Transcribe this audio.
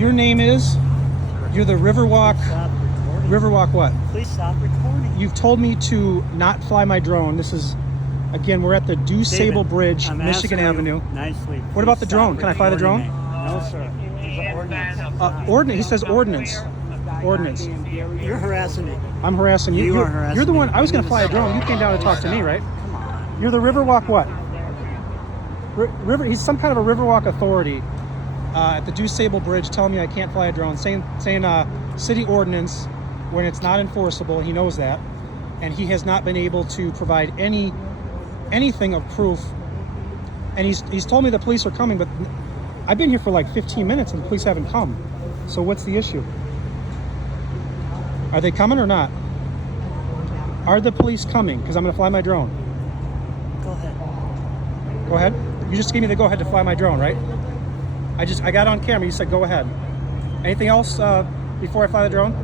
Your name is? You're the Riverwalk. Stop recording. Riverwalk what? Please stop recording. You've told me to not fly my drone. This is, again, we're at the Deuce-Sable David, Bridge, I'm Michigan asking you Avenue. Nicely. What about please the drone? stop Can I fly the recording drone? me. No, sir. There's an ordinance. Ordinance. He says ordinance. Ordinance. You're harassing me. I'm harassing you. You You're, are harassing you're the me. one. I was You going need to fly a to drone. stop. You came down to talk to me, right? Come on. You're the Riverwalk what? River. He's some kind of a Riverwalk authority at the Deuce-Sable Bridge, telling me I can't fly a drone, saying city ordinance when it's not enforceable. He knows that, and he has not been able to provide anything of proof. And he's told me the police are coming, but I've been here for like 15 minutes and the police haven't come. So what's the issue? Are they coming or not? Are the police coming? Because I'm going to fly my drone. Go ahead. Go ahead. You just gave me the go ahead to fly my drone, right? I got on camera. You said go ahead. Anything else before I fly the drone?